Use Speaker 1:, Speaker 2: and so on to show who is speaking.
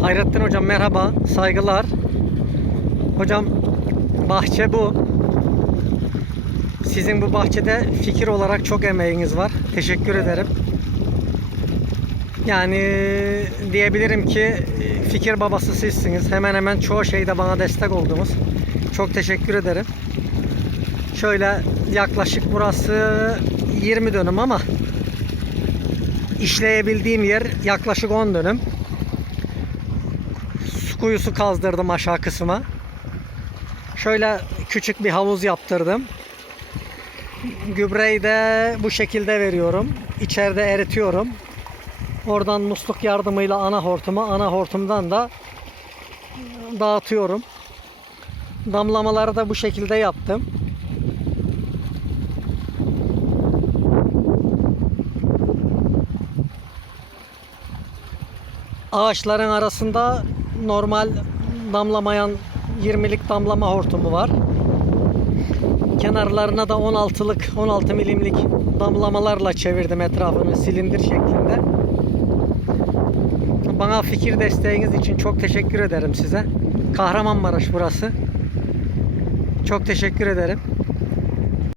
Speaker 1: Hayrettin hocam merhaba, saygılar. Hocam bahçe bu. Sizin bu bahçede fikir olarak çok emeğiniz var. Teşekkür ederim. Yani diyebilirim ki fikir babası sizsiniz. Hemen hemen çoğu şeyde bana destek oldunuz. Çok teşekkür ederim. Şöyle yaklaşık burası 20 dönüm ama işleyebildiğim yer yaklaşık 10 dönüm. Su kuyusu kazdırdım aşağı kısma. Şöyle küçük bir havuz yaptırdım. Gübreyi de bu şekilde veriyorum. İçeride eritiyorum. Oradan musluk yardımıyla ana hortuma, ana hortumdan da dağıtıyorum. Damlamaları da bu şekilde yaptım. Ağaçların arasında normal damlamayan 20'lik damlama hortumu var. Kenarlarına da 16'lık 16 milimlik damlamalarla çevirdim etrafını silindir şeklinde. Bana fikir desteğiniz için çok teşekkür ederim size. Kahramanmaraş burası. Çok teşekkür ederim.